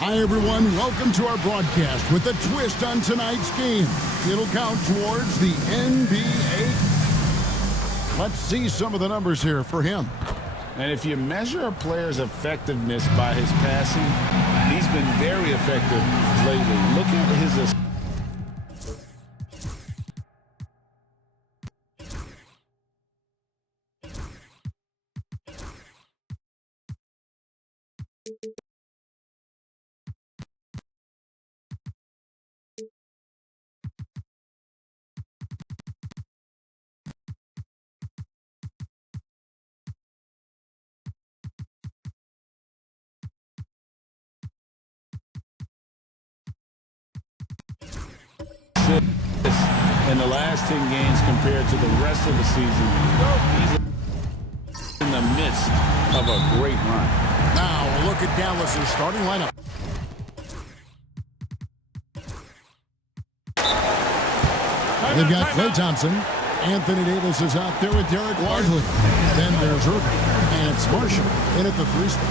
Hi, everyone. Welcome to our broadcast with a twist on tonight's game. It'll count towards the NBA. Let's see some of the numbers here for him. And if you measure a player's effectiveness by his passing, he's been very effective lately. Look at his in the last 10 games compared to the rest of the season. He's in the midst of a great run. Now, a look at Dallas's starting lineup. They've got Klay Thompson. Anthony Davis is out there with Derek Lively. Then there's Irving. And it's Marshall in at the 3 spot.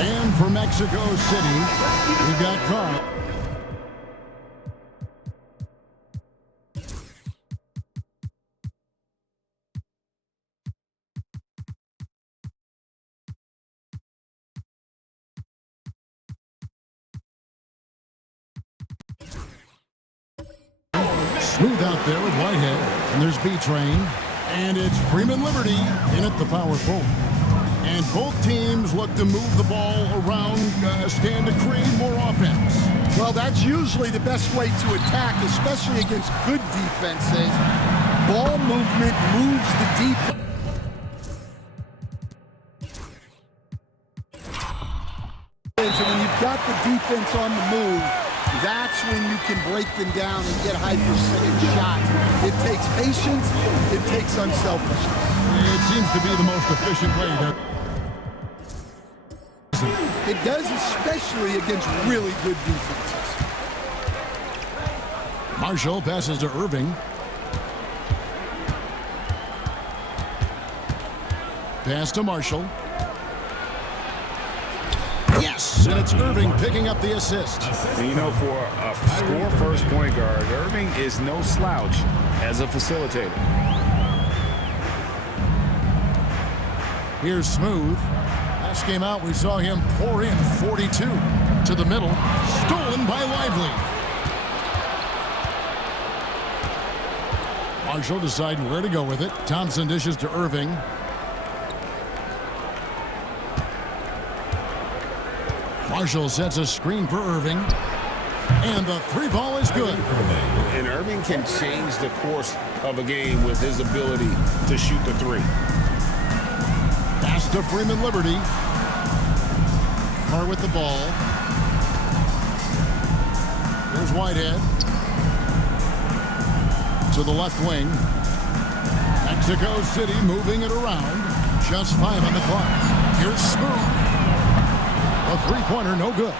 And for Mexico City, we've got Carl. Smooth out there with Whitehead. And there's B-Train. And it's Freeman Liberty in at the power forward. And both teams look to move the ball around, stand to create more offense. Well, that's usually the best way to attack, especially against good defenses. Ball movement moves the defense. And when you've got the defense on the move, that's when you can break them down and get high percentage shots. It takes patience. It takes unselfishness. It seems to be the most efficient way to... It does, especially against really good defenses. Marshall passes to Irving. Pass to Marshall. Yes, and it's Irving picking up the assist. And you know, for a score-first point guard, Irving is no slouch as a facilitator. Here's Smooth. Last game out, we saw him pour in 42 to the middle. Stolen by Lively. Marshall deciding where to go with it. Thompson dishes to Irving. Marshall sets a screen for Irving. And the 3-ball is good. And Irving can change the course of a game with his ability to shoot the 3. Pass to Freeman Liberty. Carr with the ball. There's Whitehead. To the left wing. Mexico City moving it around. Just 5 on the clock. Here's Smooth. A 3-pointer, no good.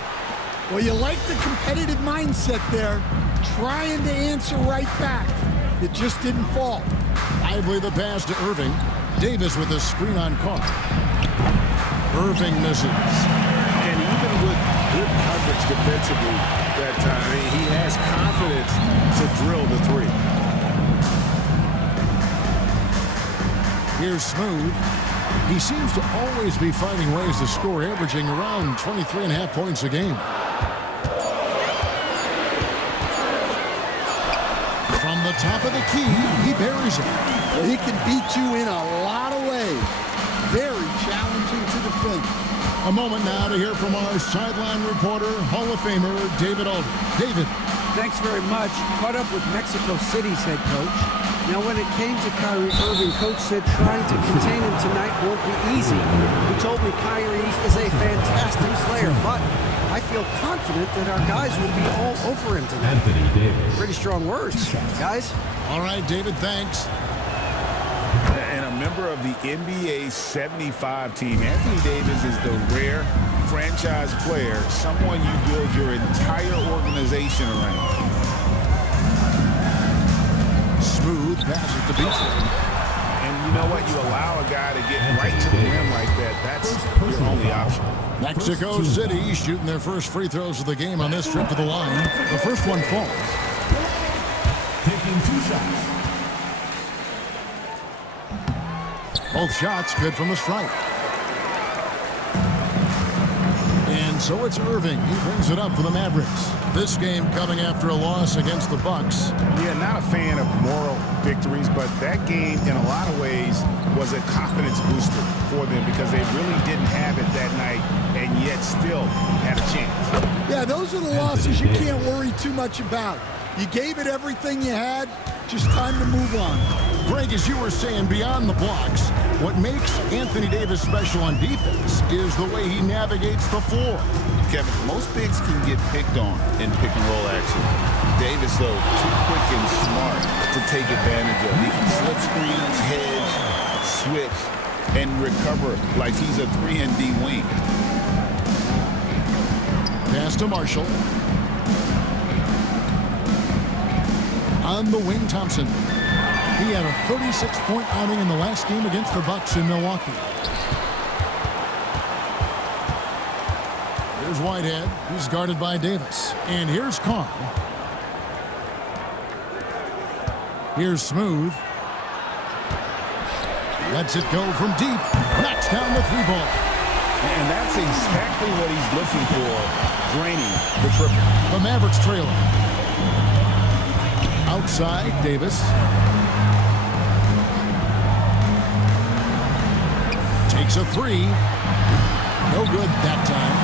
Well, you like the competitive mindset there. Trying to answer right back. It just didn't fall. Lively the pass to Irving. Davis with a screen on Carr. Irving misses. And even with good coverage defensively that time, he has confidence to drill the 3. Here's Smooth. He seems to always be finding ways to score, averaging around 23.5 points a game. From the top of the key, he buries it. Well, he can beat you in a lot of ways. Very challenging to defend. A moment now to hear from our sideline reporter, Hall of Famer David Aldridge. David. Thanks very much. Caught up with Mexico City's head coach. Now, when it came to Kyrie Irving, coach said trying to contain him tonight won't be easy. He told me Kyrie is a fantastic player, but I feel confident that our guys will be all over him tonight. Anthony Davis. Pretty strong words, guys. All right, David, thanks. And a member of the NBA 75 team, Anthony Davis is the rare franchise player, someone you build your entire organization around. Smooth passes to B-Train. And you know what? You allow a guy to get right to the rim like that. That's your only the option. Mexico City shooting their first free throws of the game on this trip to the line. The first one falls. Taking 2 shots. Both shots good from the stripe. And so it's Irving. He brings it up for the Mavericks. This game coming after a loss against the Bucks. Yeah, not a fan of moral victories, but that game in a lot of ways was a confidence booster for them because they really didn't have it that night and yet still had a chance. Yeah, those are the losses you can't worry too much about. You gave it everything you had, just time to move on. Greg, as you were saying, beyond the blocks, what makes Anthony Davis special on defense is the way he navigates the floor. Kevin, most bigs can get picked on in pick-and-roll action. Davis, though, too quick and smart to take advantage of. He can slip screens, hedge, switch, and recover like he's a 3-and-D wing. Pass to Marshall. On the wing, Thompson. He had a 36-point outing in the last game against the Bucks in Milwaukee. Here's Whitehead. He's guarded by Davis. And here's Carr. Here's Smooth. Lets it go from deep. Knocks down the 3-ball. And that's exactly what he's looking for, draining the triple. The Mavericks trailing. Outside, Davis. Takes a 3. No good that time.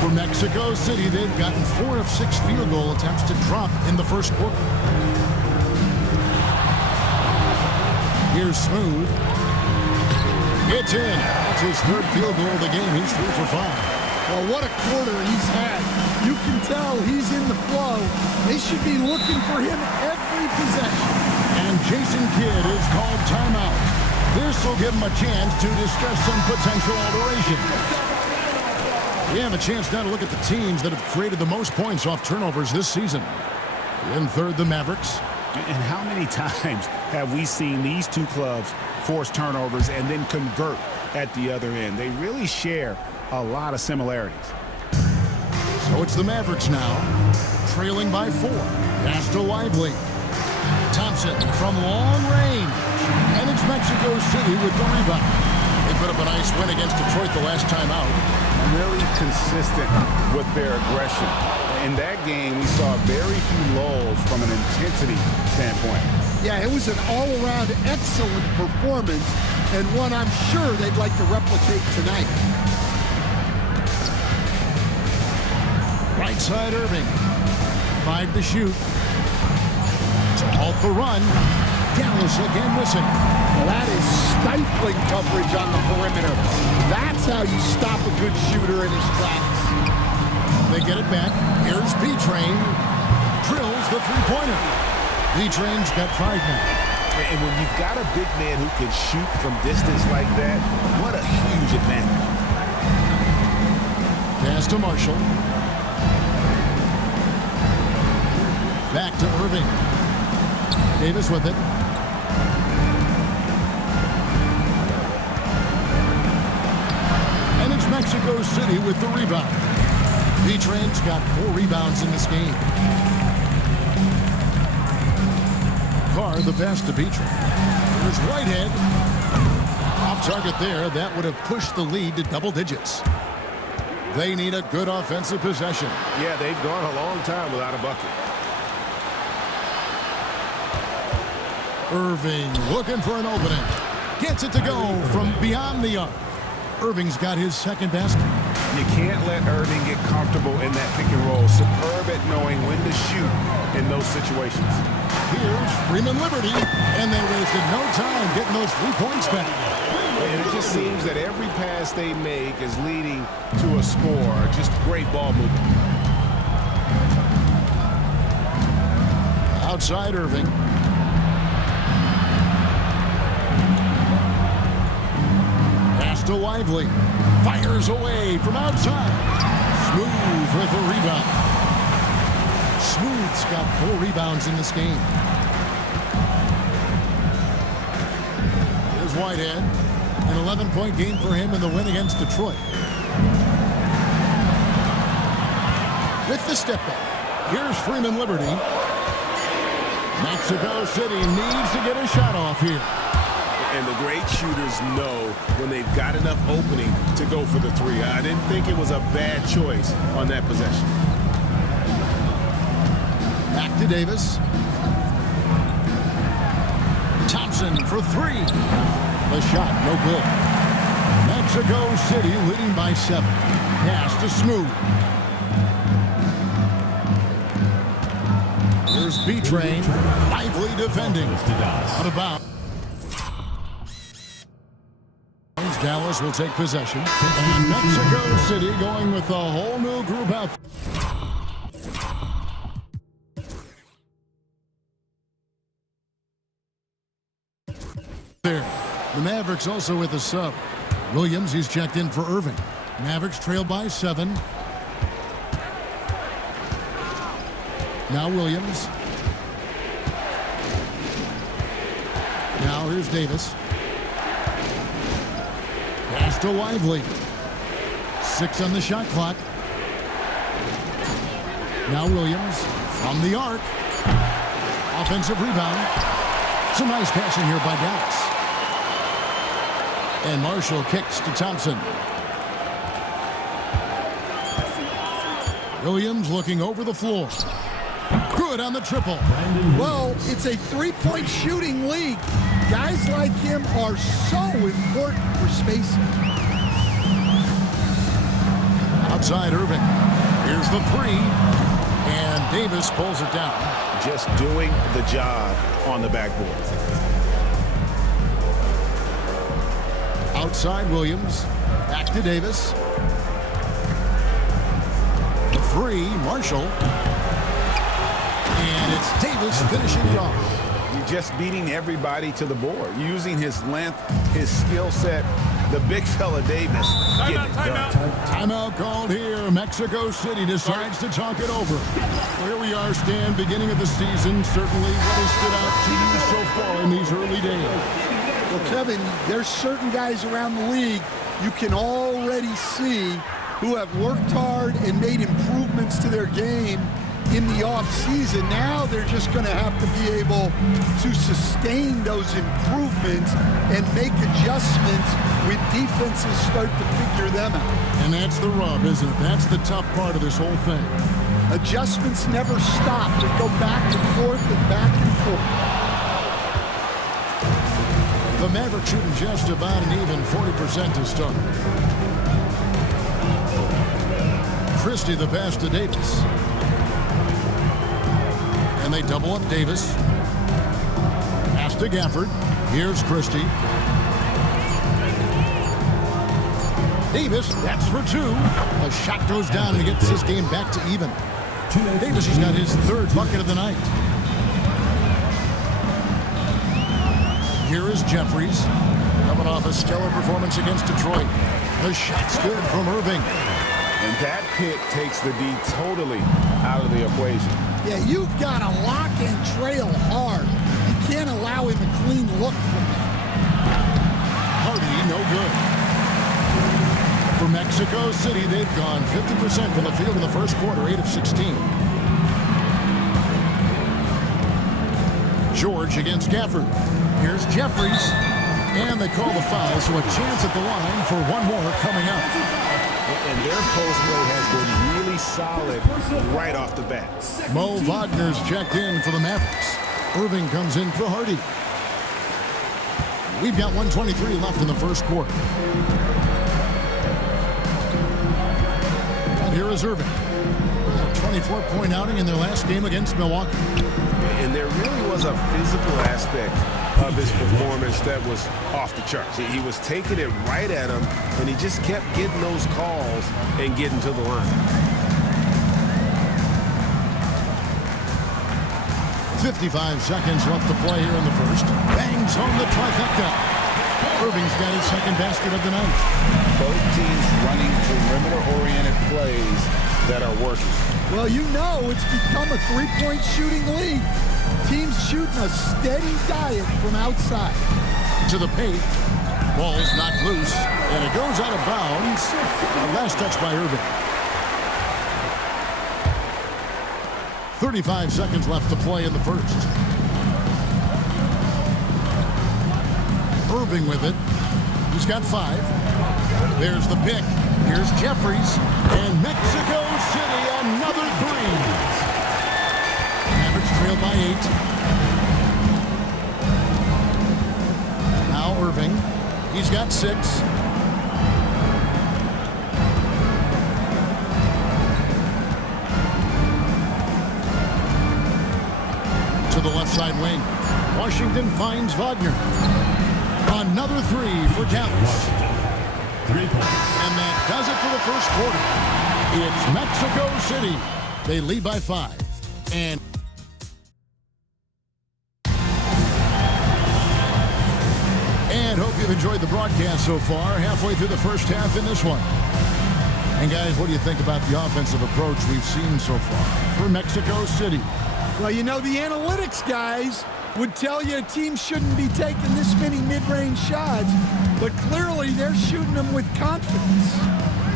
For Mexico City, they've gotten 4 of 6 field goal attempts to drop in the first quarter. Here's Smooth. It's in. That's his 3rd field goal of the game. He's 3 for 5. Well, what a quarter he's had. You can tell he's in the flow. They should be looking for him every possession. And Jason Kidd is called timeout. This will give him a chance to discuss some potential alteration. We have a chance now to look at the teams that have created the most points off turnovers this season. In third, the Mavericks. And how many times have we seen these two clubs force turnovers and then convert at the other end? They really share a lot of similarities. So it's the Mavericks now, trailing by 4. Pass to Lively. Thompson from long range. And it's Mexico City with the rebound. They put up a nice win against Detroit the last time out. Really consistent with their aggression. In that game, we saw very few lulls from an intensity standpoint. Yeah, it was an all-around excellent performance and one I'm sure they'd like to replicate tonight. Right side, Irving. 5 to shoot. To halt the run. Dallas again missing. Well, that is stifling coverage on the perimeter. That's how you stop a good shooter in his tracks. They get it back. Here's B-Train. Drills the 3-pointer. B-Train's got 5 now. And when you've got a big man who can shoot from distance like that, what a huge advantage. Pass to Marshall. Back to Irving. Davis with it. And it's Mexico City with the rebound. B-Train's got 4 rebounds in this game. Carr, the pass to B-Train. There's Whitehead. Off target there. That would have pushed the lead to double digits. They need a good offensive possession. Yeah, they've gone a long time without a bucket. Irving looking for an opening. Gets it to go from beyond the arc. Irving's got his 2nd basket. You can't let Irving get comfortable in that pick and roll. Superb at knowing when to shoot in those situations. Here's Freeman Liberty, and they wasted no time getting those 3 points back. And it just seems that every pass they make is leading to a score. Just great ball movement. Outside Irving. Pass to Lively. Fires away from outside. Smooth with a rebound. Smooth's got 4 rebounds in this game. Here's Whitehead. An 11-point game for him in the win against Detroit. With the step back, here's Freeman Liberty. Mexico City needs to get a shot off here. And the great shooters know when they've got enough opening to go for the three. I didn't think it was a bad choice on that possession. Back to Davis. Thompson for three. The shot, no good. Mexico City leading by 7. Pass to Smooth. Here's B-Train. Lively defending. Out of bounds. Dallas will take possession. And Mexico City going with a whole new group out there. The Mavericks also with a sub. Williams, he's checked in for Irving. Mavericks trail by 7. Now Williams. Now here's Davis. Pass to Lively. 6 on the shot clock. Now Williams from the arc. Offensive rebound. Some nice passing here by Dallas. And Marshall kicks to Thompson. Williams looking over the floor. Good on the triple. Well, it's a three-point shooting league. Guys like him are so important for spacing. Outside Irving. Here's the 3. And Davis pulls it down. Just doing the job on the backboard. Outside Williams. Back to Davis. The 3, Marshall. And it's Davis finishing it off. You're just beating everybody to the board, using his length, his skill set. The big fella Davis getting it done. Timeout called here. Mexico City decides to talk it over. Here we are, Stan, beginning of the season. Certainly what has stood out to you so far in these early days? Well, Kevin, there's certain guys around the league you can already see who have worked hard and made improvements to their game in the offseason. Now they're just going to have to be able to sustain those improvements and make adjustments when defenses start to figure them out. And that's the rub, isn't it? That's the tough part of this whole thing. Adjustments never stop. They go back and forth and back and forth. The Mavericks shooting just about an even 40% to start. Christie the pass to Davis. And they double up Davis. Pass to Gafford. Here's Christie. Davis, that's for 2. A shot goes down and he gets his game back to even. Davis has got his 3rd bucket of the night. Here is Jeffries, coming off a stellar performance against Detroit. The shot's good from Irving. And that pick takes the D totally out of the equation. Yeah, you've got to lock and trail hard. You can't allow him a clean look from that. Hardy, no good. For Mexico City, they've gone 50% from the field in the first quarter, 8 of 16. George against Gafford. Here's Jeffries. And they call the foul, so a chance at the line for one more coming up. And their post play has been really solid right off the bat. Mo Wagner's checked in for the Mavericks. Irving comes in for Hardy. We've got 1:23 left in the first quarter. And here is Irving. A 24-point outing in their last game against Milwaukee. And there really was a physical aspect of his performance that was off the charts. He was taking it right at him, and he just kept getting those calls and getting to the line. 55 seconds left to play here in the first. Bangs home the trifecta. Irving's got his 2nd basket of the night. Both teams running perimeter-oriented plays that are working. Well, you know it's become a three-point shooting league. Teams shooting a steady diet from outside. To the paint. Ball is knocked loose, and it goes out of bounds. Last touch by Irving. 35 seconds left to play in the first. Irving with it. He's got 5. There's the pick. Here's Jeffries. And Mexico City, another 3. Mavericks trail by 8. Now Irving. He's got 6. To the left side wing. Washington finds Wagner. Another 3 for Dallas. 3 points. And that does it for the first quarter. It's Mexico City. They lead by 5. And hope you've enjoyed the broadcast so far. Halfway through the first half in this one. And guys, what do you think about the offensive approach we've seen so far for Mexico City? Well, you know, the analytics guys would tell you a team shouldn't be taking this many mid-range shots, but clearly they're shooting them with confidence.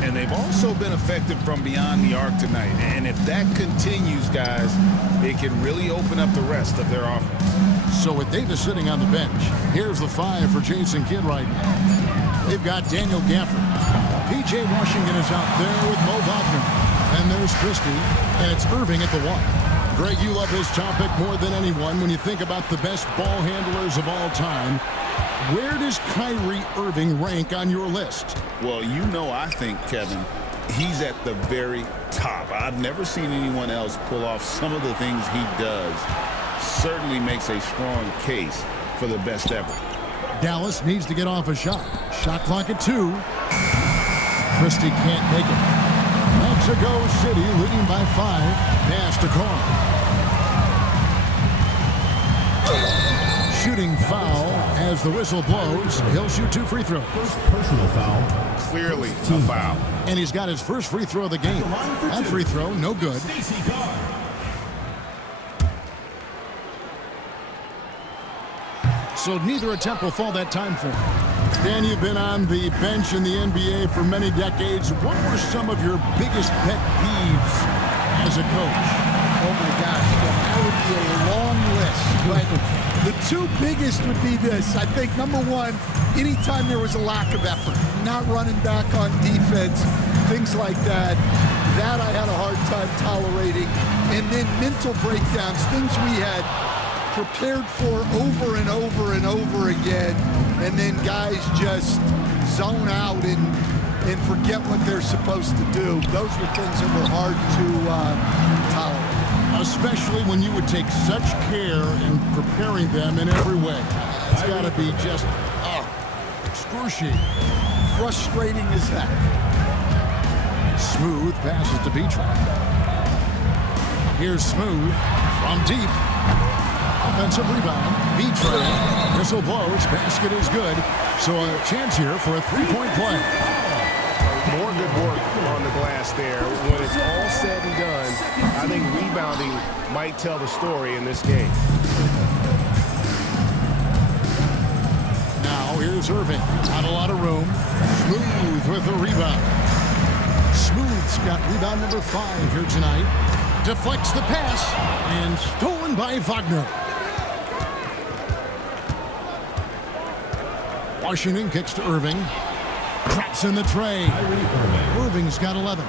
And they've also been effective from beyond the arc tonight. And if that continues, guys, it can really open up the rest of their offense. So with Davis sitting on the bench, here's the 5 for Jason Kidd right now. They've got Daniel Gafford. P.J. Washington is out there with Mo Wagner. And there's Christie, and it's Irving at the 1. Greg, you love this topic more than anyone when you think about the best ball handlers of all time. Where does Kyrie Irving rank on your list? Well, you know, I think, Kevin, he's at the very top. I've never seen anyone else pull off some of the things he does. Certainly makes a strong case for the best ever. Dallas needs to get off a shot. Shot clock at 2. Christie can't make it. Mexico City leading by 5. Pass to Carl. Shooting foul as the whistle blows. He'll shoot 2 free throws. First personal foul. Clearly a foul. And he's got his first free throw of the game. That free throw, no good. So neither attempt will fall that time for him. Dan, you've been on the bench in the NBA for many decades. What were some of your biggest pet peeves as a coach? Oh my gosh, that would be a long list. But the 2 biggest would be this. I think number 1, anytime there was a lack of effort, not running back on defense, things like that, that I had a hard time tolerating. And then mental breakdowns, things we had prepared for over and over and over again, and then guys just zone out and forget what they're supposed to do. Those were things that were hard to tolerate. Especially when you would take such care in preparing them in every way. It's got to be just excruciating. Frustrating as heck. Smooth passes to Beatrice. Here's Smooth from deep. Offensive rebound. Beatrice. Whistle blows. Basket is good. So a chance here for a 3-point play. More good work on the glass there. When it's all said and done, I think rebounding might tell the story in this game. Now here's Irving. Not a lot of room. Smooth with the rebound. Smooth's got rebound number 5 here tonight. Deflects the pass and stolen by Wagner. Washington kicks to Irving. Traps in the tray. Irving's got 11.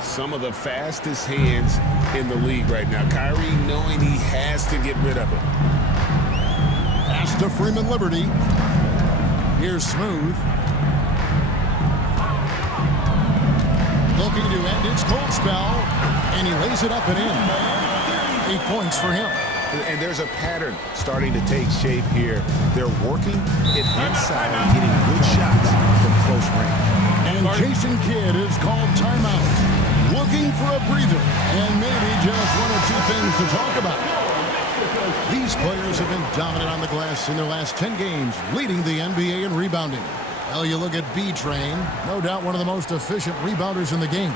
Some of the fastest hands in the league right now. Kyrie knowing he has to get rid of it. Pass to Freeman Liberty. Here's Smooth. Looking to end his cold spell. And he lays it up and in. 8 points for him. And there's a pattern starting to take shape here. They're working it inside and getting good shots from close range. And Jason Kidd is called timeout. Looking for a breather. And maybe just 1 or 2 things to talk about. These players have been dominant on the glass in their last 10 games, leading the NBA in rebounding. Well, you look at B-Train, no doubt one of the most efficient rebounders in the game.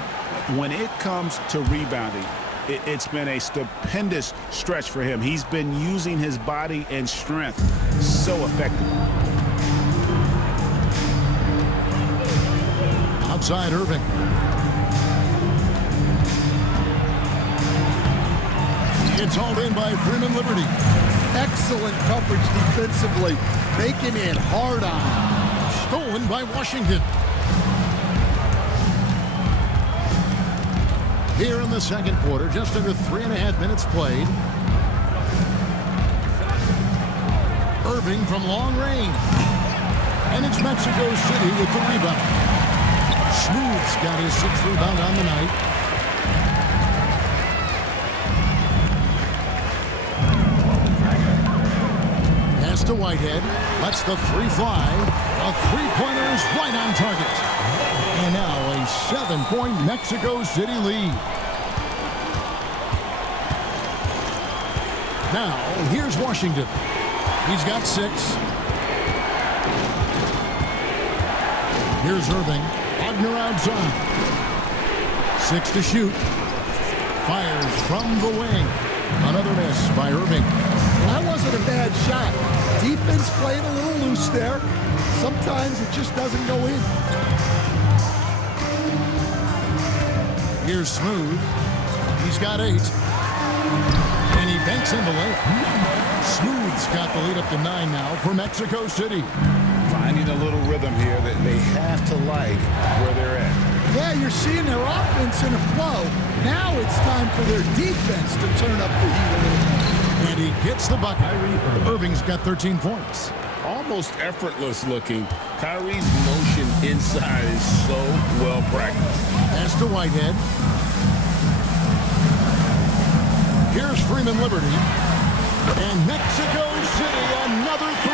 When it comes to rebounding, it's been a stupendous stretch for him. He's been using his body and strength so effectively. Outside Irving. It's hauled in by Freeman Liberty. Excellent coverage defensively, making it hard on him. Stolen by Washington. Here in the second quarter, just under 3.5 minutes played. Irving from long range. And it's Mexico City with the rebound. Smooth's got his 6th rebound on the night. Pass to Whitehead. Lets the three fly. A three-pointer is right on target. And now a 7-point Mexico City lead. Now, here's Washington. He's got 6. Here's Irving. Wagner outside. 6 to shoot. Fires from the wing. Another miss by Irving. Well, that wasn't a bad shot. Defense playing a little loose there. Sometimes it just doesn't go in. Here's Smooth. He's got 8. And he banks in the layup. Smooth's got the lead up to 9 now for Mexico City. Finding a little rhythm here that they have to like where they're at. Yeah, you're seeing their offense in a flow. Now it's time for their defense to turn up the heat a little bit. And he gets the bucket. Irving's got 13 points. Almost effortless looking. Kyrie's motion inside is so well practiced. Pass to Whitehead. Here's Freeman Liberty. And Mexico City, another 3.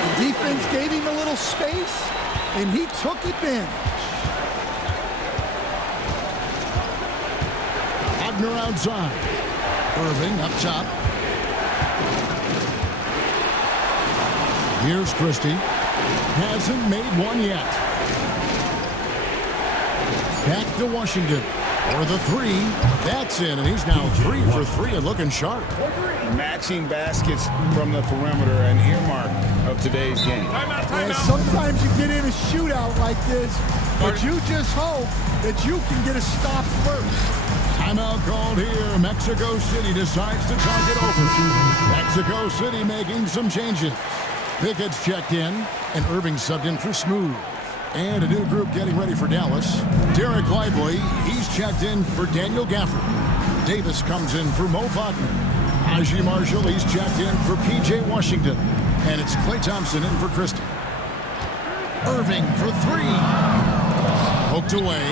The defense gave him a little space, and he took advantage. Wagner outside. Irving up top. Here's Christie. Hasn't made one yet. Back to Washington. For the 3. That's in, and he's now 3 for 3 and looking sharp. Matching baskets from the perimeter, an earmark of today's game. And sometimes you get in a shootout like this, but you just hope that you can get a stop first. Timeout called here. Mexico City decides to talk it over. Mexico City making some changes. Pickett's checked in, and Irving subbed in for Smooth. And a new group getting ready for Dallas. Derek Lively, he's checked in for Daniel Gafford. Davis comes in for Mo Wagner. Haji Marshall, he's checked in for P.J. Washington. And it's Klay Thompson in for Christie. Irving for 3. Poked away.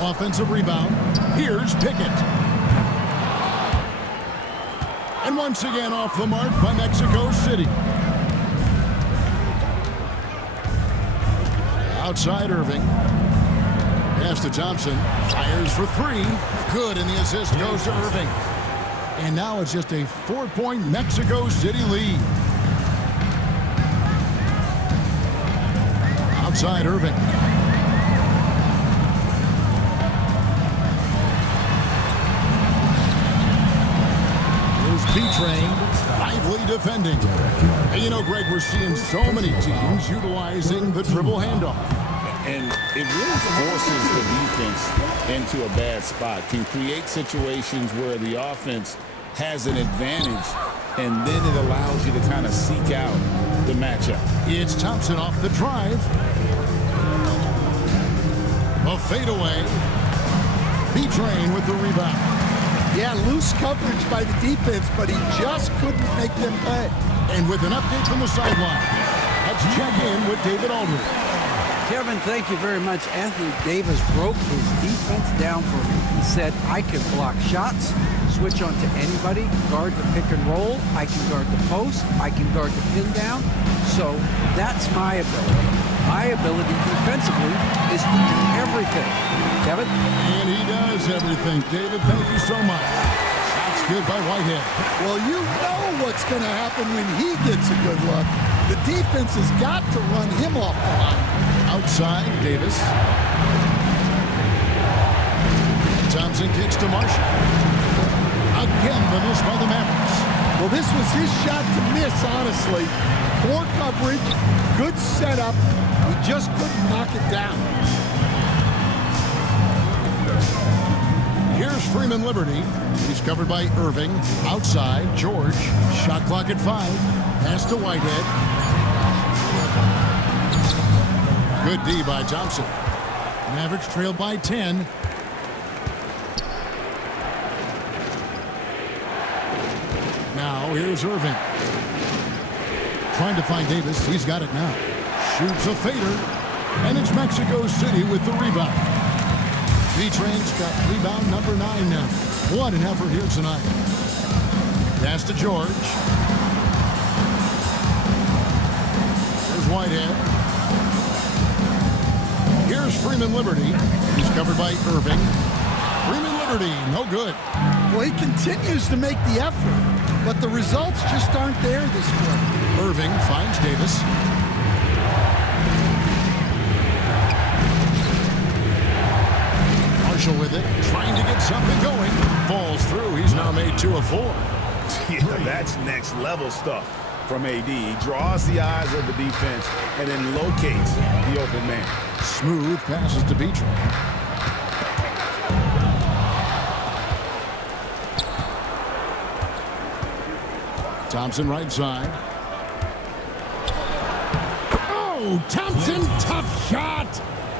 Offensive rebound. Here's Pickett. And once again off the mark by Mexico City. Outside Irving. Pass to Thompson. Fires for 3. Good, and the assist goes to Irving. And now it's just a 4-point Mexico City lead. Outside Irving. B-Train, lively defending. And you know, Greg, we're seeing so many teams utilizing the dribble handoff. And it really forces the defense into a bad spot. Can create situations where the offense has an advantage, and then it allows you to kind of seek out the matchup. It's Thompson off the drive. A fadeaway. B-Train with the rebound. Yeah, loose coverage by the defense, but he just couldn't make them pay. And with an update from the sideline, let's check in with David Aldridge. Kevin, thank you very much. Anthony Davis broke his defense down for me. He said, I can block shots, switch on to anybody, guard the pick and roll, I can guard the post, I can guard the pin down. So that's my ability. My ability defensively is to do everything. Kevin? And he does everything. David, thank you so much. Shots good by Whitehead. Well, you know what's going to happen when he gets a good look. The defense has got to run him off the line. Outside, Davis. Thompson kicks to Marshall. Again, the miss by the Mavericks. Well, this was his shot to miss, honestly. Poor coverage, good setup. He just couldn't knock it down. Here's Freeman Liberty. He's covered by Irving. Outside, George. Shot clock at 5. Pass to Whitehead. Good D by Thompson. Mavericks trailed by 10. Now here's Irving. Trying to find Davis. He's got it now. Shoots a fader. And it's Mexico City with the rebound. V-Train's got rebound number 9 now. What an effort here tonight. Pass to George. There's Whitehead. Here's Freeman Liberty. He's covered by Irving. Freeman Liberty, no good. Well, he continues to make the effort, but the results just aren't there this quarter. Irving finds Davis. Marshall with it, trying to get something going. Falls through. He's now made 2 of 4. Yeah, that's next level stuff from AD. He draws the eyes of the defense and then locates the open man. Smooth passes to Beecher. Thompson right side. Oh, Thompson, tough shot.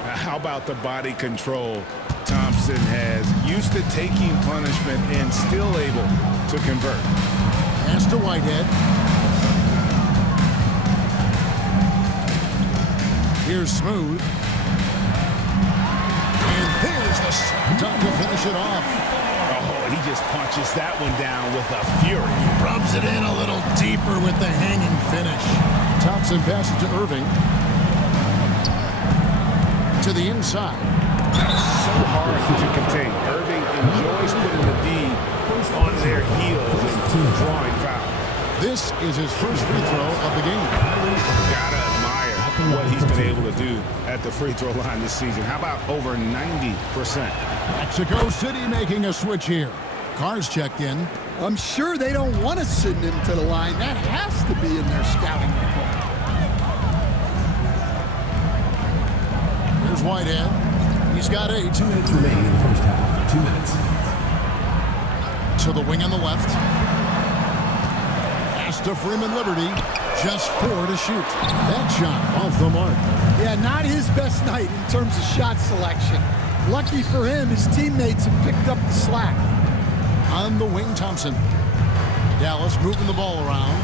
How about the body control Thompson has? Used to taking punishment and still able to convert. Pass to Whitehead. Here's Smooth. And there's the shot to finish it off. Oh, he just punches that one down with a fury. Rubs it in a little deeper with the hanging finish. Thompson passes to Irving. To the inside. So hard to contain. Irving enjoys putting the D on their heels and drawing foul. This is his first free throw of the game. Gotta admire what he's been able to do at the free throw line this season. How about over 90%? Mexico City making a switch here. Cars checked in. I'm sure they don't want to send him to the line. That has to be in their scouting report. Here's Whitehead. He's got 8. 2 minutes remaining in the first half. 2 minutes. To the wing on the left. Pass to Freeman Liberty. Just 4 to shoot. That shot off the mark. Yeah, not his best night in terms of shot selection. Lucky for him, his teammates have picked up the slack. On the wing, Thompson. Dallas moving the ball around.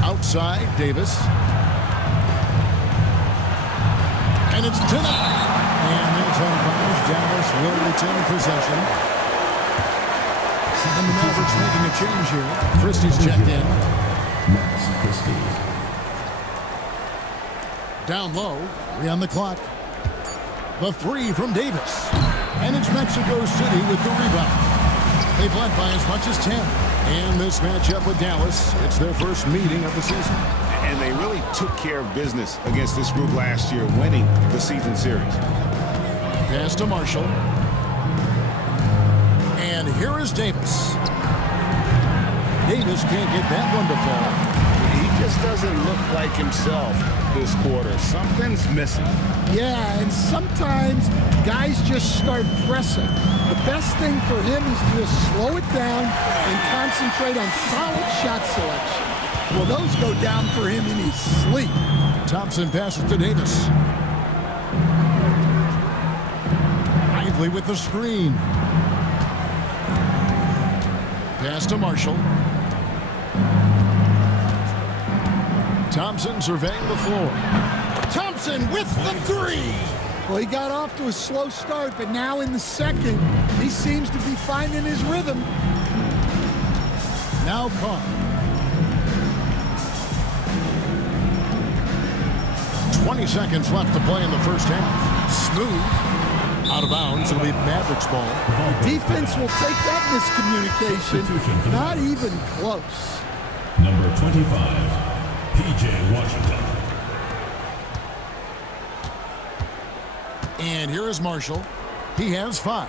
Outside, Davis. And it's denied. And it's on bounds. Dallas will retain possession. And the Mavericks making a change here. Christie's checked in. Max Christie. Down low. 3 on the clock. The 3 from Davis. And it's Mexico City with the rebound. They've led by as much as 10. And this matchup with Dallas, it's their first meeting of the season. And they really took care of business against this group last year, winning the season series. Pass to Marshall. And here is Davis. Davis can't get that one to fall. He just doesn't look like himself this quarter. Something's missing. Yeah, and sometimes guys just start pressing. The best thing for him is to just slow it down and concentrate on solid shot selection. Well, those go down for him in his sleep. Thompson passes to Davis. Lively with the screen. Pass to Marshall. Thompson surveying the floor. Thompson with the 3. Well, he got off to a slow start, but now in the second, he seems to be finding his rhythm. Now Carr. 20 seconds left to play in the first half. Smooth. Out of bounds. It'll be Mavericks ball. The defense will take that miscommunication. Not even close. Number 25. P.J. Washington. And here is Marshall. He has 5.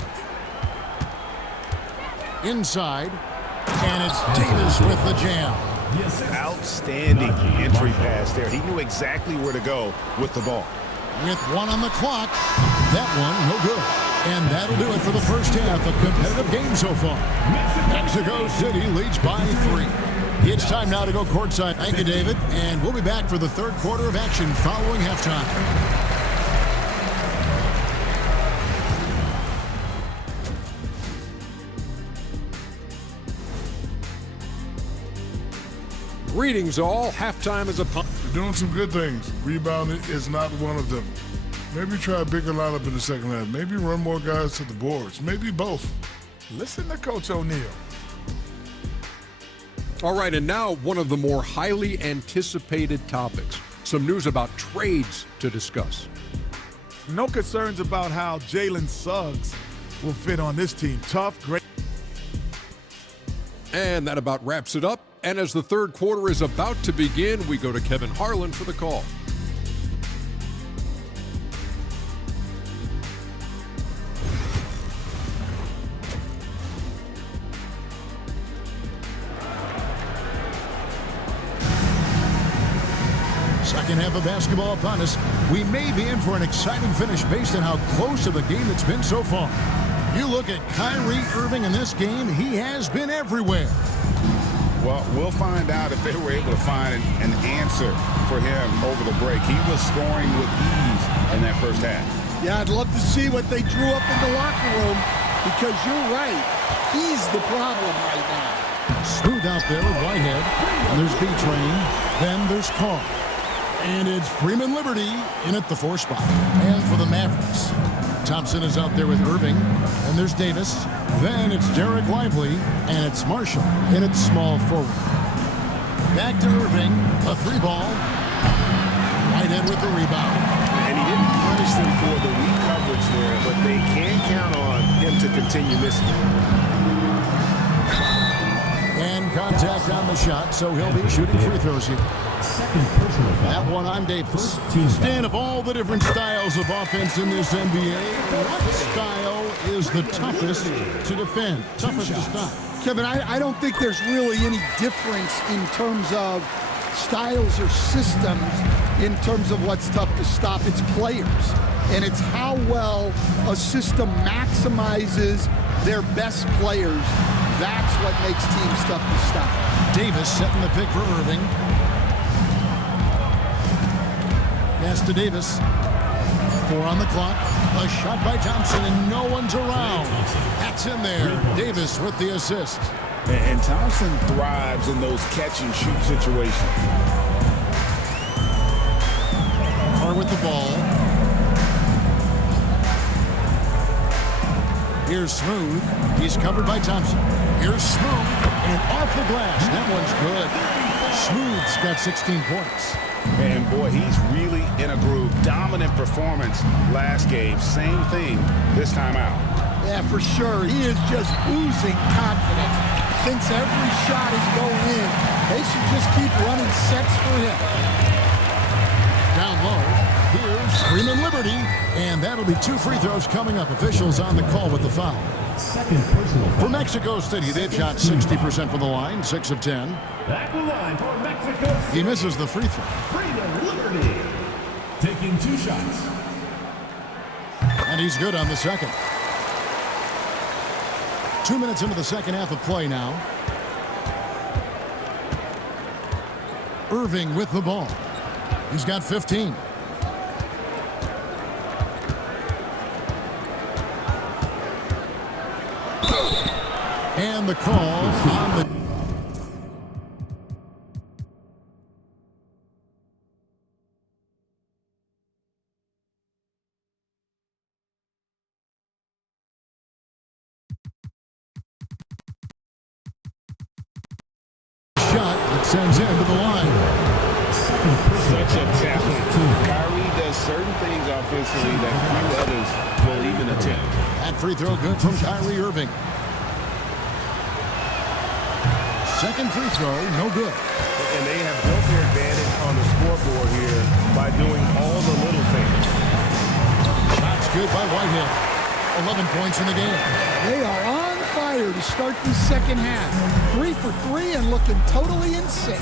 Inside. And it's Davis with the jam. Outstanding entry pass there. He knew exactly where to go with the ball. With 1 on the clock, that one no good. And that'll do it for the first half. A competitive game so far. Mexico City leads by 3. It's time now to go courtside. Thank you, David. And we'll be back for the third quarter of action following halftime. Greetings all. Halftime is upon. You're doing some good things. Rebounding is not one of them. Maybe try a bigger lineup in the second half. Maybe run more guys to the boards. Maybe both. Listen to Coach O'Neal. All right, and now one of the more highly anticipated topics. Some news about trades to discuss. No concerns about how Jalen Suggs will fit on this team. Tough, great. And that about wraps it up. And as the third quarter is about to begin, we go to Kevin Harlan for the call. Second half of basketball upon us. We may be in for an exciting finish based on how close of a game it's been so far. You look at Kyrie Irving in this game, he has been everywhere. Well, we'll find out if they were able to find an answer for him over the break. He was scoring with ease in that first half. Yeah, I'd love to see what they drew up in the locker room because you're right. He's the problem right now. Smooth out there with Whitehead. And there's B-Train. Then there's Carr. And it's Freeman Liberty in at the 4 spot. And for the Mavericks, Thompson is out there with Irving. And there's Davis. Then it's Derek Lively. And it's Marshall in at small forward. Back to Irving. A 3-ball. Whitehead with the rebound. And he didn't punish them for the weak coverage there, but they can count on him to continue missing. And contact on the shot, so he'll be shooting free throws here. That one on Davis. Stan, of all the different styles of offense in this NBA, what style is the toughest to defend, toughest to stop? Kevin, I don't think there's really any difference in terms of styles or systems in terms of what's tough to stop. It's players, and it's how well a system maximizes their best players. That's what makes teams tough to stop. Davis setting the pick for Irving. Pass to Davis. 4 on the clock. A shot by Thompson, and no one's around. That's in there. Davis with the assist. And Thompson thrives in those catch-and-shoot situations. Carr with the ball. Here's Smooth. He's covered by Thompson. Here's Smooth. And off the glass. That one's good. Smooth's got 16 points. And boy, he's really in a groove. Dominant performance last game. Same thing this time out. Yeah, for sure. He is just oozing confidence. Thinks every shot is going in. They should just keep running sets for him. Down low. Here's Freeman Liberty. And that'll be 2 free throws coming up. Officials on the call with the foul. Second personal foul. For Mexico City, they've shot 60% from the line, 6 of 10. Back the line for Mexico City. He misses the free throw. Freeman Liberty. Taking 2 shots. And he's good on the second. 2 minutes into the second half of play now. Irving with the ball. He's got 15. And the call on the... shot that sends him to the line. Such a talent. Kyrie does certain things offensively that few others will even attempt. That free throw good from Kyrie Irving. Second free throw, no good. And they have built their advantage on the scoreboard here by doing all the little things. That's good by Whitehead. 11 points in the game. They are on fire to start this second half. 3 for 3 and looking totally insane.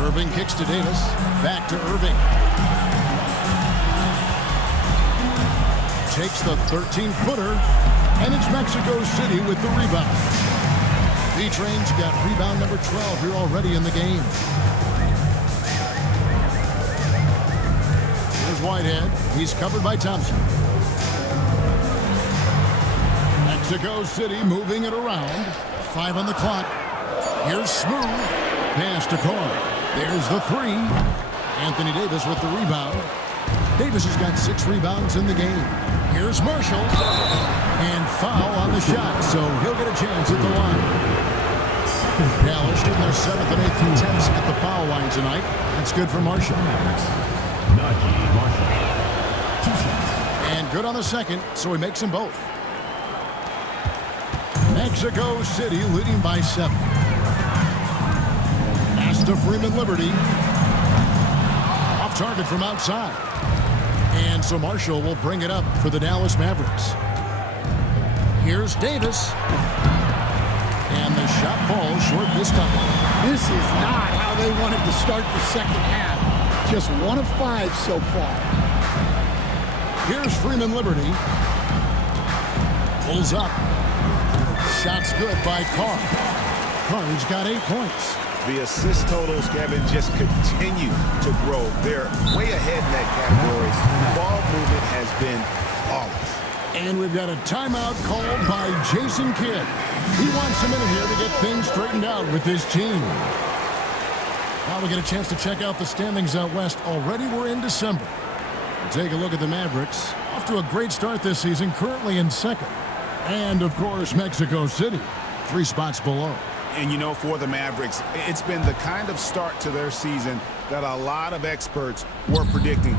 Irving kicks to Davis. Back to Irving. Takes the 13-footer, and it's Mexico City with the rebound. B-Train's got rebound number 12 here already in the game. Here's Whitehead. He's covered by Thompson. Mexico City moving it around. 5 on the clock. Here's Smooth. Pass to Carr. There's the 3. Anthony Davis with the rebound. Davis has got 6 rebounds in the game. Here's Marshall. And foul on the shot, so he'll get a chance at the line. Dallas shooting their 7th and 8th attempts at the foul line tonight. That's good for Marshall. And good on the second, so he makes them both. Mexico City leading by 7. Pass to Freeman Liberty. Off target from outside. And so Marshall will bring it up for the Dallas Mavericks. Here's Davis. And the shot falls short this time. This is not how they wanted to start the second half. Just 1 of 5 so far. Here's Freeman Liberty. Pulls up. Shot's good by Carr. Carr's got 8 points. The assist totals, Kevin, just continue to grow. They're way ahead in that category. Ball movement has been flawless. And we've got a timeout called by Jason Kidd. He wants a minute here to get things straightened out with his team. Now we get a chance to check out the standings out west. Already we're in December. We'll take a look at the Mavericks. Off to a great start this season, currently in 2nd. And, of course, Mexico City, 3 spots below. And, you know, for the Mavericks, it's been the kind of start to their season that a lot of experts were predicting.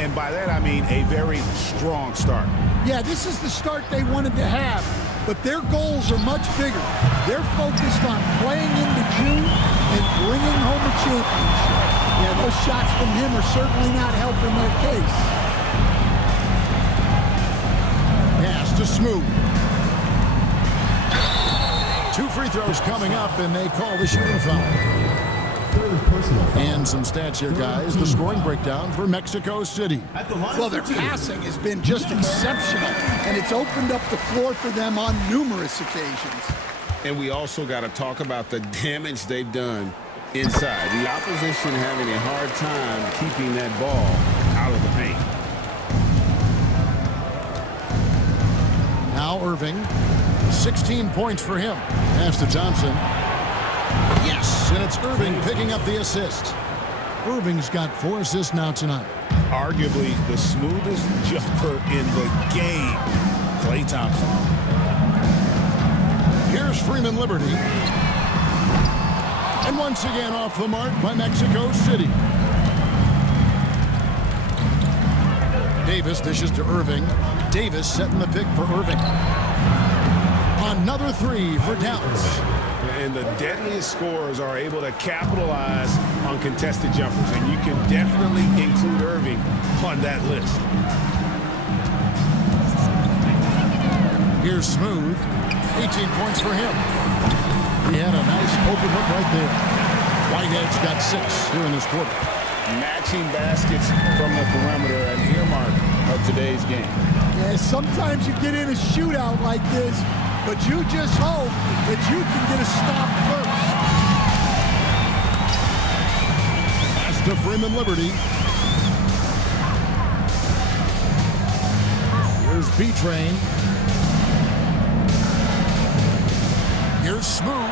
And by that, I mean a very strong start. Yeah, this is the start they wanted to have, but their goals are much bigger. They're focused on playing into June and bringing home a championship. Yeah, those shots from him are certainly not helping their case. Pass to Smooth. 2 free throws coming up, and they call the shooting foul. And some stats here, guys. The scoring breakdown for Mexico City. Well, their passing has been just exceptional, and it's opened up the floor for them on numerous occasions. And we also got to talk about the damage they've done inside. The opposition having a hard time keeping that ball out of the paint. Now Irving. 16 points for him. Pass to Thompson. Yes, and it's Irving picking up the assist. Irving's got 4 assists now tonight. Arguably the smoothest jumper in the game, Klay Thompson. Here's Freeman Liberty. And once again off the mark by Mexico City. Davis dishes to Irving. Davis setting the pick for Irving. Another 3 for Dallas. And the deadliest scorers are able to capitalize on contested jumpers, and you can definitely include Irving on that list. Here's Smooth. 18 points for him. He had a nice open look right there. Whitehead's got 6 here in this quarter. Matching baskets from the perimeter, an earmark of today's game. Yeah, sometimes you get in a shootout like this, but you just hope that you can get a stop first. Pass to Freeman Liberty. Here's B-Train. Here's Smooth.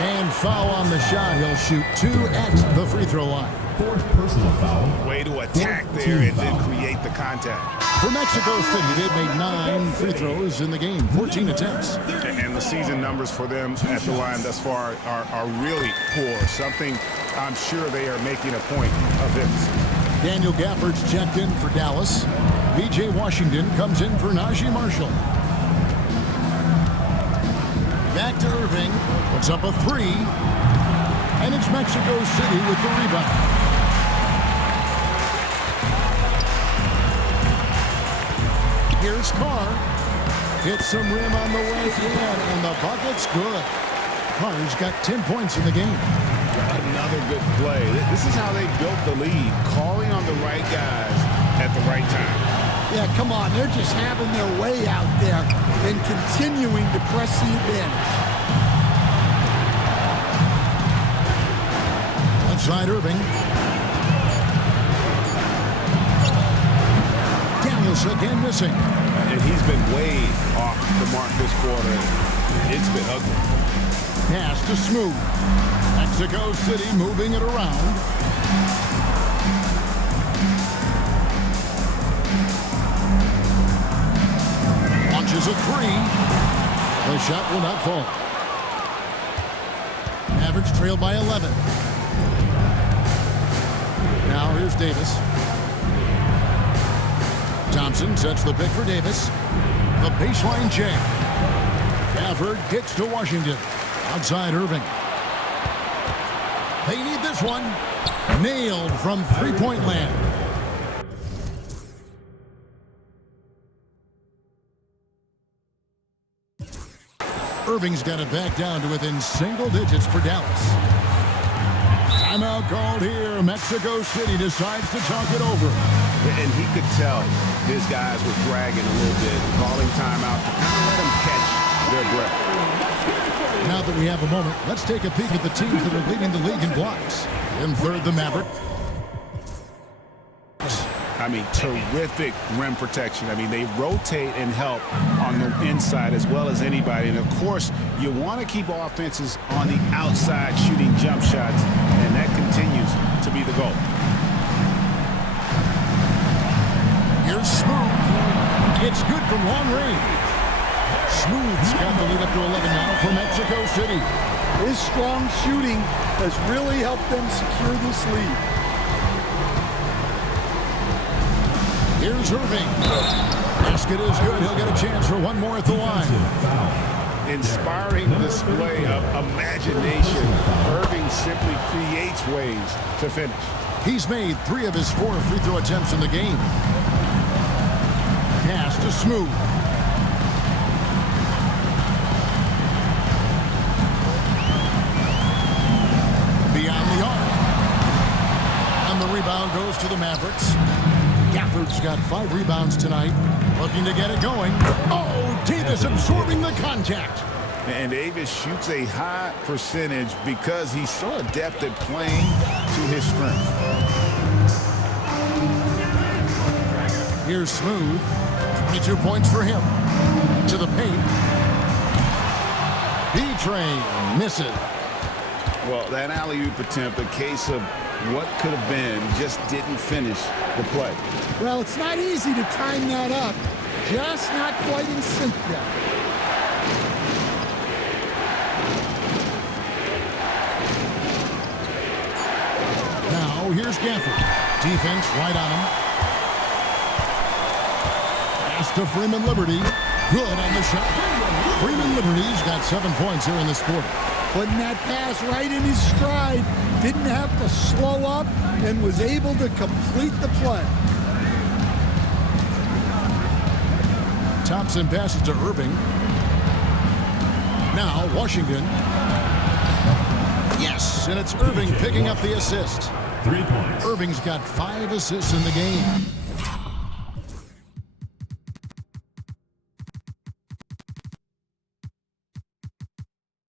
And foul on the shot. He'll shoot 2 at the free throw line. 4th personal foul. Way to attack there and then create the contact. For Mexico City, they've made 9 free throws in the game, 14 attempts. And the season numbers for them at the line thus far are really poor. Something I'm sure they are making a point of emphasis. Daniel Gafford's checked in for Dallas. B.J. Washington comes in for Najee Marshall. Back to Irving. Puts up a 3. And it's Mexico City with the rebound. Here's Carr. Hits some rim on the way in, and the bucket's good. Carr's got 10 points in the game. Another good play. This is how they built the lead, calling on the right guys at the right time. Yeah, come on. They're just having their way out there and continuing to press the advantage. Outside Irving. Dallas again missing. And he's been way off the mark this quarter. It's been ugly. Pass to Smooth. Mexico City moving it around. Launches a three. The shot will not fall. Mavericks trailed by 11. Now here's Davis. Thompson sets the pick for Davis. The baseline jam. Gafford kicks to Washington. Outside Irving. They need this one. Nailed from three-point land. Irving's got it back down to within single digits for Dallas. Timeout called here. Mexico City decides to talk it over. And he could tell his guys were dragging a little bit, calling timeout to kind of let them catch their breath. Now that we have a moment, let's take a peek at the teams that are leading the league in blocks. In third, the Mavericks. I mean, terrific rim protection. I mean, they rotate and help on the inside as well as anybody. And, of course, you want to keep offenses on the outside shooting jump shots, and that continues to be the goal. Here's Smooth. It's good from long range. Smooth's got the lead up to 11 now for Mexico City. His strong shooting has really helped them secure this lead. Here's Irving. Basket is good. He'll get a chance for one more at the line. Inspiring display of imagination. Irving simply creates ways to finish. He's made 3 of his 4 free throw attempts in the game. Pass to Smooth. Beyond the arc. And the rebound goes to the Mavericks. Gafford's got 5 rebounds tonight. Looking to get it going. Oh, Davis absorbing the contact. And Davis shoots a high percentage because he's so adept at playing to his strength. Here's Smooth. 22 points for him. To the paint. B-Train misses. Well, that alley-oop attempt, a case of what could have been, just didn't finish the play. Well, it's not easy to time that up. Just not quite in sync yet. Now, here's Gafford. Defense right on him. Pass to Freeman Liberty. Good on the shot. Freeman Liberty's got 7 points here in this quarter. Putting that pass right in his stride. Didn't have to slow up and was able to complete the play. Thompson passes to Irving. Now Washington. Yes, and it's Irving picking up the assist. 3 points. Irving's got 5 assists in the game.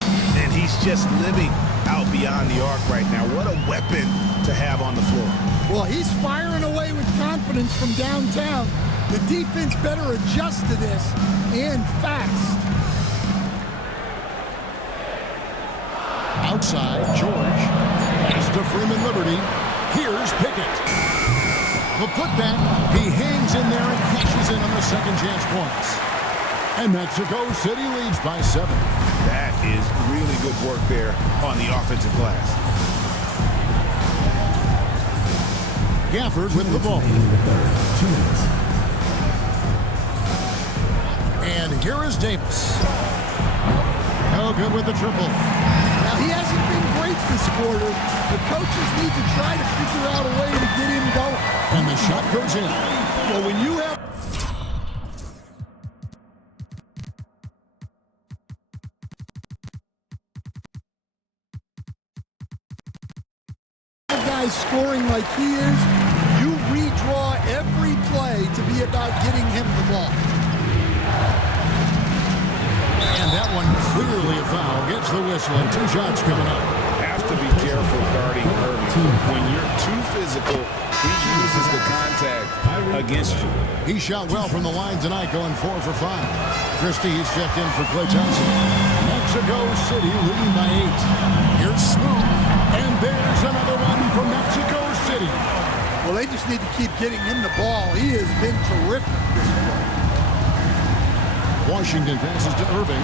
And he's just living out beyond the arc right now. What a weapon to have on the floor. Well, he's firing away with confidence from downtown. The defense better adjust to this, and fast. Outside, George. Pass to Freeman Liberty. Here's Pickett. The putback. He hangs in there and cashes in on the second chance points. And Mexico City leads by 7. That is really good work there on the offensive glass. Gafford with the ball. And here is Davis. No good with the triple. Now, he hasn't been great this quarter. The coaches need to try to figure out a way to get him going. And the shot goes in. Well, when you have... guy scoring like he is, you redraw every play to be about getting him the ball. And that one clearly a foul. Gets the whistle and 2 shots coming up. Have to be careful guarding Irving. When you're too physical, he uses the contact against you. He shot well from the line tonight, going 4 for 5. Christie, he's checked in for Klay Thompson. Mexico City leading by 8. Here's Smooth, and there's another one from Mexico City. Well, they just need to keep getting him the ball. He has been terrific this year. Washington passes to Irving.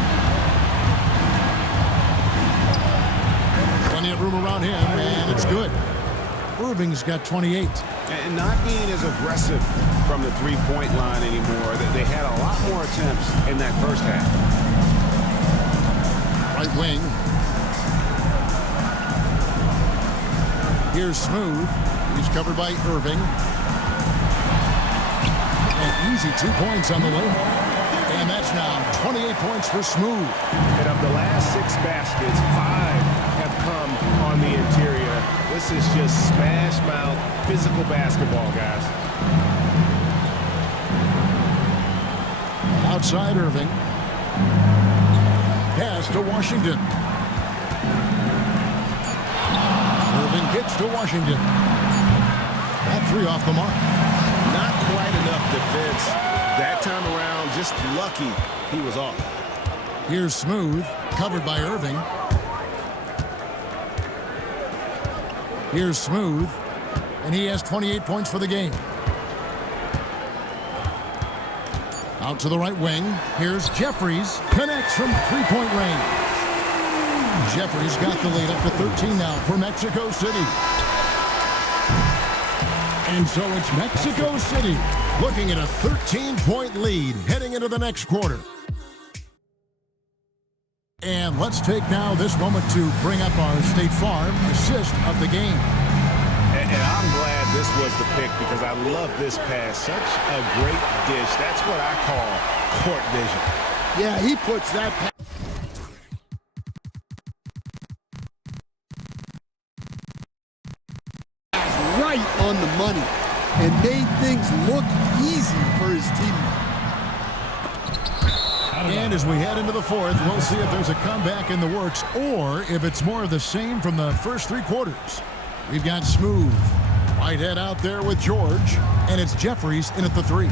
Plenty of room around him, and it's good. Irving's got 28. And not being as aggressive from the three-point line anymore. They had a lot more attempts in that first half. Right wing. Here's Smooth. He's covered by Irving. An easy 2 points on the layup. And that's now 28 points for Smooth. And of the last 6 baskets, 5 have come on the interior. This is just smash mouth, physical basketball, guys. Outside Irving. Pass to Washington. Irving kicks to Washington. That 3 off the mark. Not quite enough defense. That time around, just lucky he was off. Here's Smooth, covered by Irving. Here's Smooth, and he has 28 points for the game. Out to the right wing. Here's Jeffries, connects from 3-point range. Jeffries got the lead up to 13 now for Mexico City. And so it's Mexico City looking at a 13-point lead heading into the next quarter. And let's take now this moment to bring up our State Farm assist of the game. And I'm glad this was the pick because I love this pass. Such a great dish. That's what I call court vision. Yeah, he puts that pass right on the money and made things look easy for his teammate. And as we head into the 4th, we'll see if there's a comeback in the works or if it's more of the same from the first 3 quarters. We've got Smooth. Whitehead out there with George, and it's Jeffries in at the 3.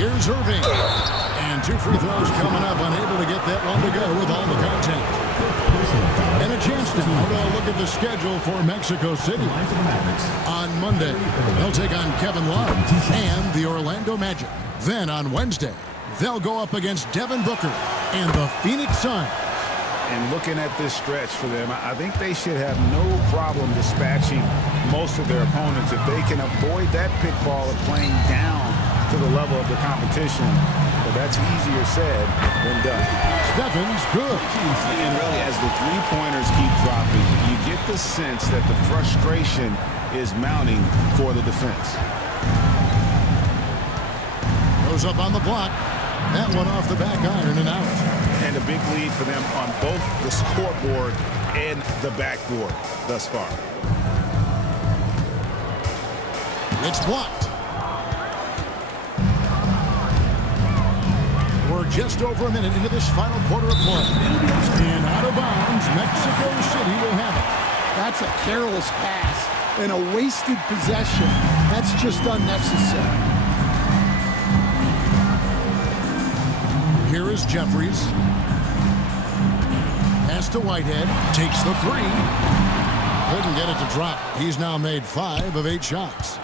Here's Irving. And 2 free throws coming up, unable to get that one to go with all the contact. And a chance now to look at the schedule for Mexico City. On Monday, they'll take on Kevin Love and the Orlando Magic. Then on Wednesday, they'll go up against Devin Booker and the Phoenix Suns. And looking at this stretch for them, I think they should have no problem dispatching most of their opponents if they can avoid that pitfall of playing down to the level of the competition. But that's easier said than done. Stephens good. And really, as the three-pointers keep dropping, you get the sense that the frustration is mounting for the defense. Goes up on the block. That one off the back iron and out. And a big lead for them on both the scoreboard and the backboard thus far. It's blocked. We're just over a minute into this final quarter of play. And out of bounds, Mexico City will have it. That's a careless pass and a wasted possession. That's just unnecessary. Here is Jeffries. Pass to Whitehead. Takes the 3. Couldn't get it to drop. He's now made 5 of 8 shots.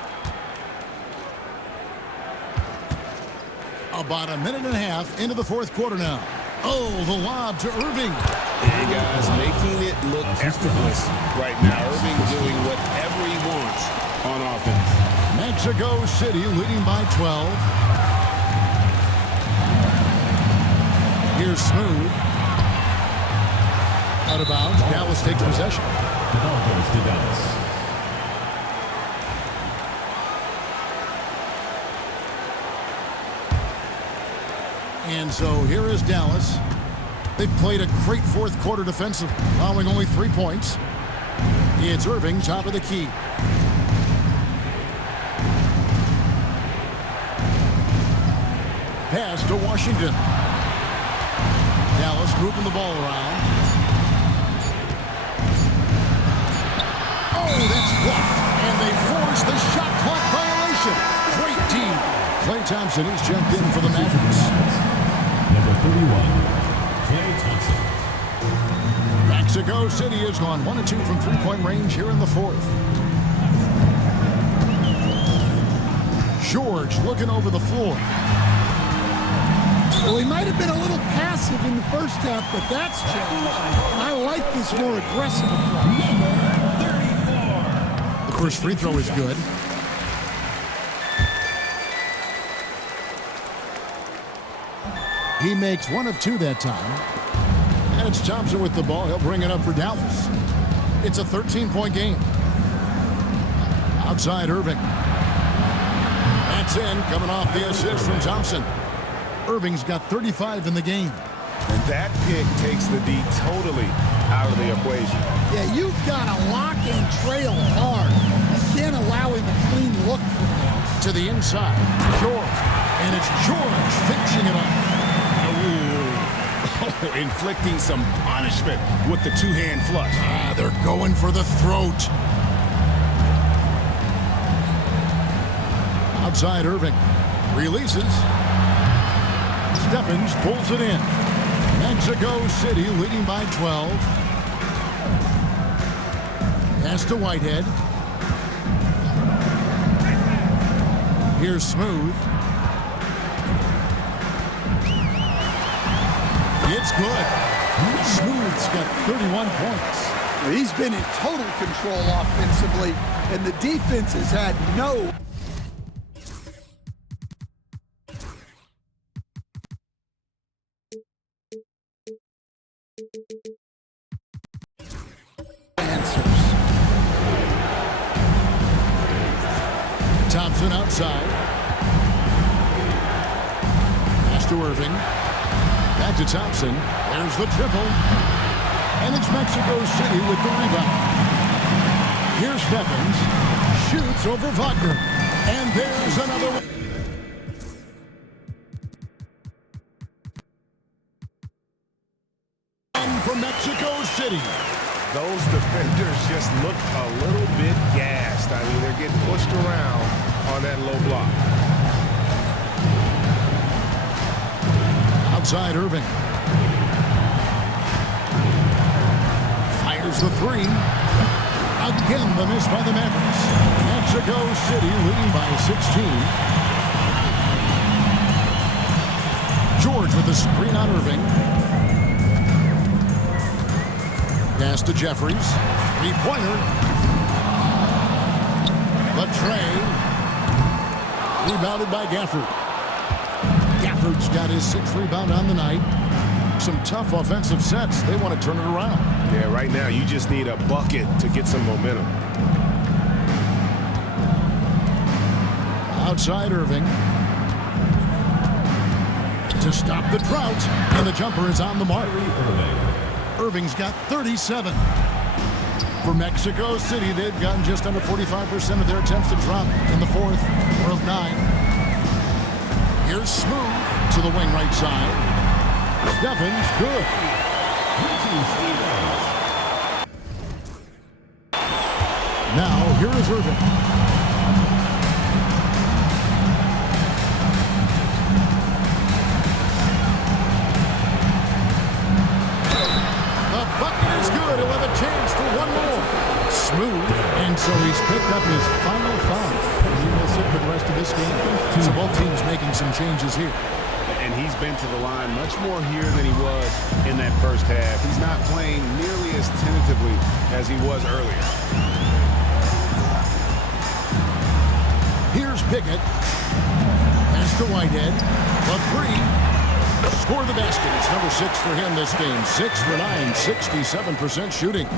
About a minute and a half into the 4th quarter now. Oh, the lob to Irving. And guys, making it look effortless right now. Irving doing whatever he wants on offense. Mexico City leading by 12. Here's Smooth. Out of bounds. Dallas takes possession. The ball goes to Dallas. And so here is Dallas. They've played a great fourth quarter defensive, allowing only 3 points. It's Irving, top of the key. Pass to Washington. Dallas moving the ball around. Oh, that's blocked. And they force the shot clock violation. Great team. Klay Thompson is jumped in for the Mavericks. Number 31, Klay Thompson. Mexico City has gone 1 of 2 from three-point range here in the fourth. George looking over the floor. Well, he might have been a little passive in the first half, but that's changed. I like this more aggressive approach. The first free throw is good. He makes 1 of 2 that time. And it's Thompson with the ball. He'll bring it up for Dallas. It's a 13-point game. Outside Irving. That's in, coming off the assist from Thompson. Irving's got 35 in the game. And that pick takes the D totally out of the equation. Yeah, you've got to lock and trail hard. You can't allow him a clean look from there. To the inside, George. And it's George finishing it off. Oh, inflicting some punishment with the two-hand flush. They're going for the throat. Outside Irving. Releases. Stephens pulls it in. Mexico City leading by 12. Pass to Whitehead. Here's Smooth. It's good. Smooth's got 31 points. He's been in total control offensively, and the defense has had no... answers. Thompson outside. Pass to Irving. Back to Thompson. There's the triple. And it's Mexico City with the rebound. Here's Stephens. Shoots over Wagner. And there's another one. From Mexico City. Those defenders just look a little bit gassed. I mean, they're getting pushed around on that low block. Outside Irving. Fires the three. Again, the miss by the Mavericks. Mexico City leading by 16. George with the screen on Irving. Pass to Jeffries. Three-pointer. The tray. Rebounded by Gafford. Gafford's got his 6th rebound on the night. Some tough offensive sets. They want to turn it around. Yeah, right now you just need a bucket to get some momentum. Outside Irving. To stop the drought. And the jumper is on the mark. Irving's got 37. For Mexico City, they've gotten just under 45% of their attempts to drop in the fourth, or of 9. Here's Smooth to the wing right side. Stephens, good. Now, here is Irving. Good. He'll have a chance for one more. Smooth. And so he's picked up his final foul. He will sit for the rest of this game. So both teams making some changes here. And he's been to the line much more here than he was in that first half. He's not playing nearly as tentatively as he was earlier. Here's Pickett. Pass to Whitehead. The three. Score the basket. It's number 6 for him this game. 6 for 9, 67% shooting.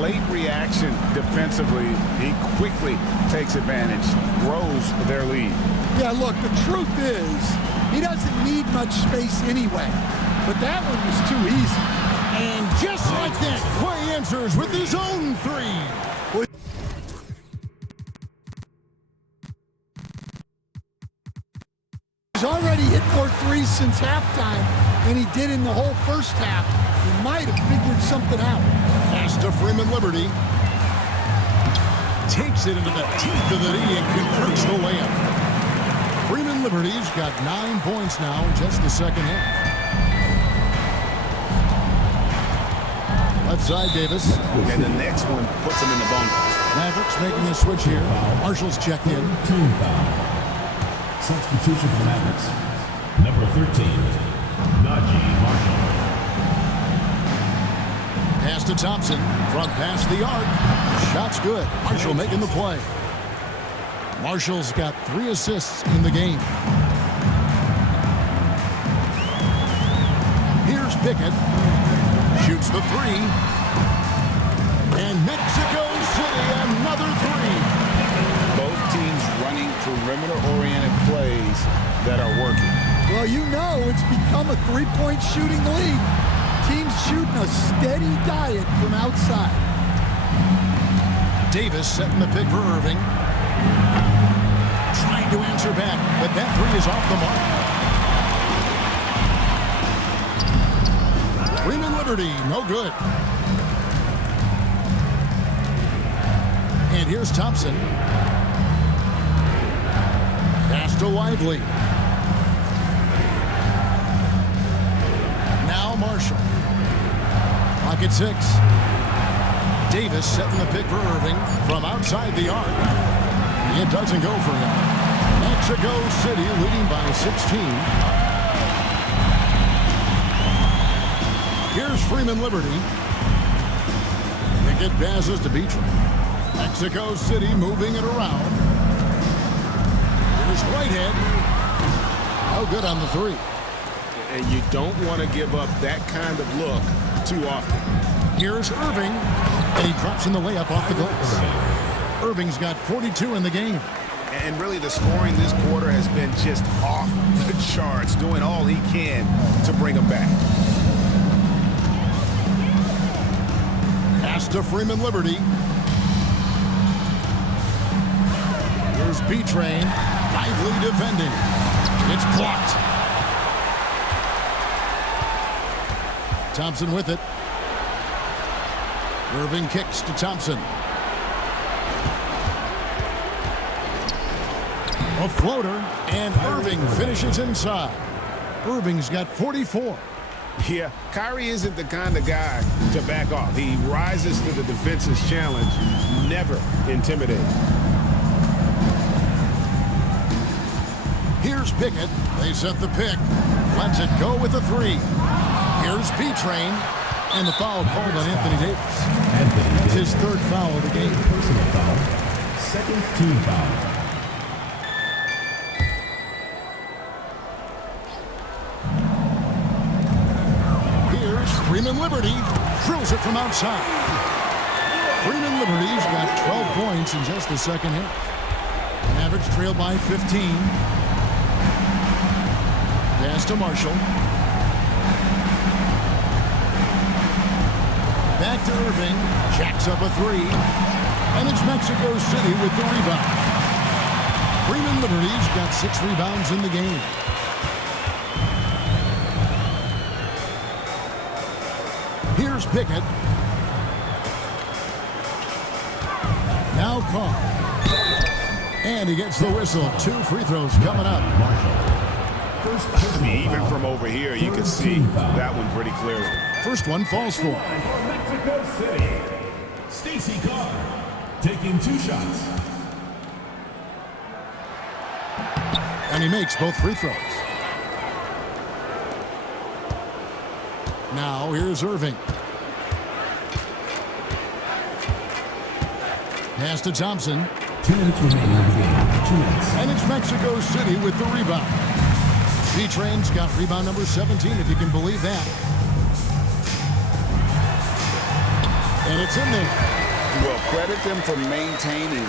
Late reaction defensively. He quickly takes advantage, grows their lead. Yeah, look, the truth is, he doesn't need much space anyway. but that one was too easy. And just like that, Clay answers with his own three. He's already hit more threes since halftime than he did in the whole first half. He might have figured something out. Pass to Freeman Liberty. Takes it into the teeth of the knee and converts the layup. Freeman Liberty's got 9 points now in just the second half. Left side, Davis. And the next one puts him in the bunkhouse. Mavericks making a switch here. Marshall's checked in. Team foul. Substitution for the Mavericks. Number 13, Najee Marshall. Pass to Thompson. Front past the arc. Shot's good. Marshall making the play. Marshall's got 3 assists in the game. Here's Pickett. Shoots the 3. And Mexico City, another 3. Both teams running perimeter-oriented plays that are working. Well, you know it's become a three-point shooting league. Teams shooting a steady diet from outside. Davis setting the pick for Irving. Trying to answer back, but that 3 is off the mark. Freeman Liberty, no good. And here's Thompson. Pass to Lively. Now Marshall. Pocket 6. Davis setting the pick for Irving from outside the arc. It doesn't go for him. Mexico City leading by 16. Here's Freeman Liberty. Pickett passes to Beatrice. Mexico City moving it around. Here's Whitehead. No good on the 3. And you don't want to give up that kind of look too often. Here's Irving. And he drops in the layup off the glass. Irving's got 42 in the game. And really the scoring this quarter has been just off the charts, doing all he can to bring them back. Pass to Freeman Liberty. Here's B-Train. Lively defending. It's blocked. Thompson with it. Irving kicks to Thompson. A floater, and Irving finishes inside. Irving's got 44. Yeah, Kyrie isn't the kind of guy to back off. He rises to the defense's challenge, never intimidated. Here's Pickett. They set the pick. Lets it go with a 3. Here's B-Train. And the foul called on Anthony Davis. That's his 3rd foul of the game. Personal foul. 2nd team foul. Here's Freeman Liberty. Drills it from outside. Freeman Liberty's got 12 points in just the second half. Mavericks trail by 15. Pass to Marshall. Back to Irving. Jacks up a 3. And it's Mexico City with the rebound. Freeman Liberty's got 6 rebounds in the game. Here's Pickett. Now Carr. And he gets the whistle. 2 free throws coming up. Even from over here, you can see that one pretty clearly. First one falls for. Mexico City. Stacey Carr taking 2 shots. And he makes both free throws. Now here's Irving. Pass to Thompson. 2 minutes remaining in the game. 2 minutes. And it's Mexico City with the rebound. B-Train's got rebound number 17, if you can believe that. And it's in there. Well, credit them for maintaining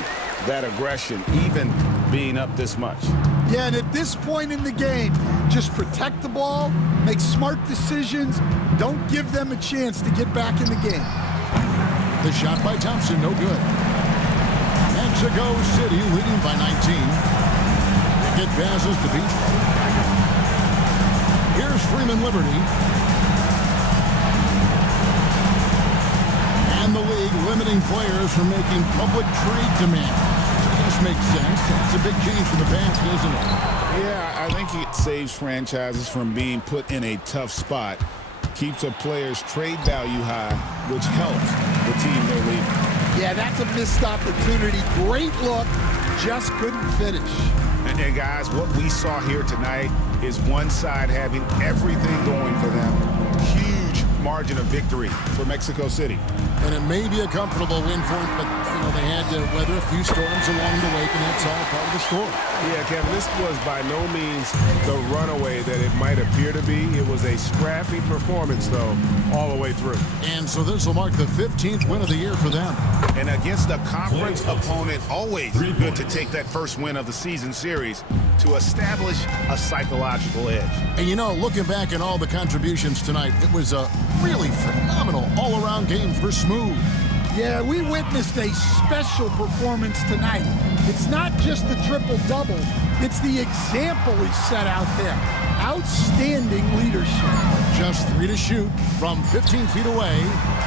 that aggression, even being up this much. Yeah, and at this point in the game, just protect the ball, make smart decisions, don't give them a chance to get back in the game. The shot by Thompson, no good. Mexico City leading by 19. Pickett passes to Beach. Here's Freeman Liberty. And the league limiting players from making public trade demands. This makes sense. It's a big change from the past, isn't it? Yeah, I think it saves franchises from being put in a tough spot. Keeps a player's trade value high, which helps the team they're leaving. Yeah, that's a missed opportunity. Great look, just couldn't finish. And guys, what we saw here tonight is one side having everything going for them. Huge margin of victory for Mexico City. And it may be a comfortable win for them, but they had to weather a few storms along the way, and that's all part of the story. Yeah, Kevin, this was by no means the runaway that it might appear to be. It was a scrappy performance, though, all the way through. And so this will mark the 15th win of the year for them. And against a conference opponent, always good to take that first win of the season series to establish a psychological edge. And looking back at all the contributions tonight, it was a really phenomenal all-around game for Smooth. Yeah, we witnessed a special performance tonight. It's not just the triple-double, it's the example he set out there. Outstanding leadership. Just 3 to shoot from 15 feet away,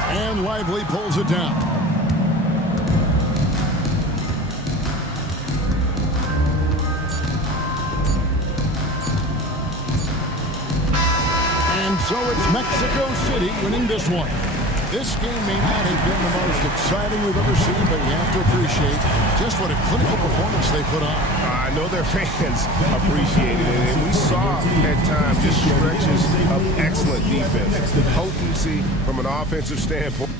and Lively pulls it down. And so it's Mexico City winning this one. This game may not have been the most exciting we've ever seen, but you have to appreciate just what a clinical performance they put on. I know their fans appreciated it, and we saw at times just stretches of excellent defense. The potency from an offensive standpoint.